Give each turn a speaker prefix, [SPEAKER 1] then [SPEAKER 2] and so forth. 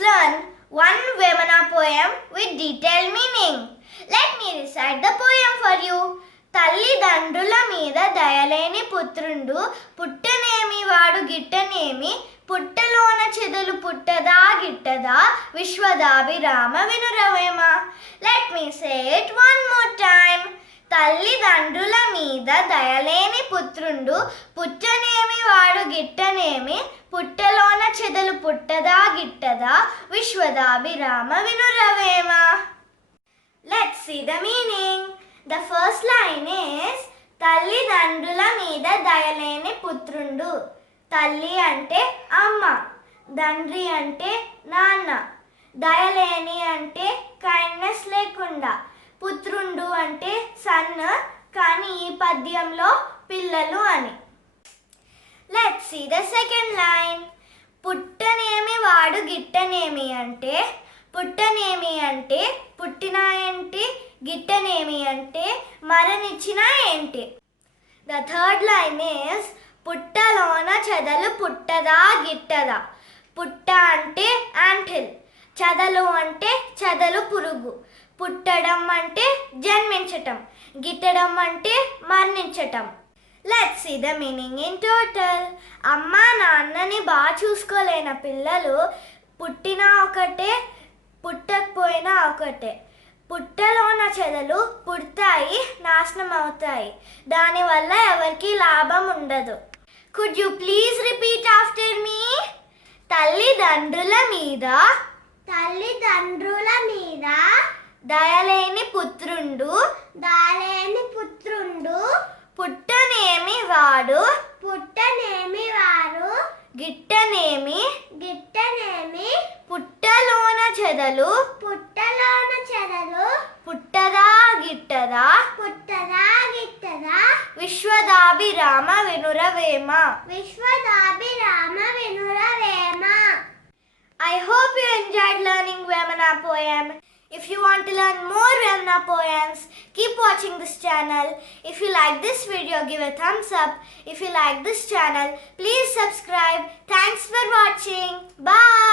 [SPEAKER 1] learn one Vemana poem with detailed meaning. Let me recite the poem for you. తల్లిదండ్రుల మీద దయలేని పుత్రుండు పుట్టనేమి వాడు గిట్టనేమి పుట్టలోన చెదలు పుట్టదా గిట్టదా విశ్వదాభిరామ వినురవేమ let me say it one more time తల్లిదండ్రుల మీద దయలేని పుత్రుండు పుట్టనేమి వాడు గిట్టనేమి పుట్ట చెదలు పుట్టదా గిట్టదా? విశ్వదాభిరామ వినురవేమ let's see the meaning the first line is తల్లిదండ్రుల మీద దయలేని పుత్రుండు. తల్లి అంటే అమ్మ తండ్రి అంటే నాన్న. దయలేని అంటే కైండ్నెస్ లేకుండా. పుత్రుండు అంటే సన్ కానీ ఈ పద్యంలో పిల్లలు అని. Let's see the second line put వాడు గిట్టనేమి అంటే పుట్టనేమి అంటే పుట్టినా ఏంటి గిట్టనేమి అంటే మరణించినా ఏంటి? ద థర్డ్ లైన్ ఈస్ పుట్టలోన చెదలు పుట్టదా గిట్టదా? పుట్ట అంటే యాంటిల్ చెదలు అంటే చెదలు పురుగు. పుట్టడం అంటే జన్మించటం గిట్టడం అంటే మరణించటం. Let's see the meaning in total అమ్మ నాన్నని బాగా చూసుకోలేని పిల్లలు పుట్టినా ఒకటే పుట్టకపోయినా ఒకటే. పుట్టలోన చెదలు పుడతాయి నాశనం అవుతాయి. దానివల్ల ఎవరికి లాభం ఉండదు. Could you please repeat after me తల్లిదండ్రుల మీద
[SPEAKER 2] తల్లిదండ్రుల మీద
[SPEAKER 1] దయలేని పుత్రుండు
[SPEAKER 2] దాలేని పుత్రుండు
[SPEAKER 1] పుట్టనేమి వాడు
[SPEAKER 2] పుట్టనేమి వారు
[SPEAKER 1] గిట్టనేమి?
[SPEAKER 2] గిట్టనేమి?
[SPEAKER 1] పుట్టలోన చెదలు?
[SPEAKER 2] పుట్టలోన చెదలు?
[SPEAKER 1] పుట్టదా గిట్టదా?
[SPEAKER 2] పుట్టదా గిట్టదా?
[SPEAKER 1] విశ్వదాభిరామ వినురవేమ.
[SPEAKER 2] విశ్వదాభిరామ వినురవేమ.
[SPEAKER 1] I hope you enjoyed learning Vemana poem. If you want to learn more Vemana poems, keep watching this channel. If you like this video, give a thumbs up. If you like this channel, please subscribe. Thanks for watching. Bye.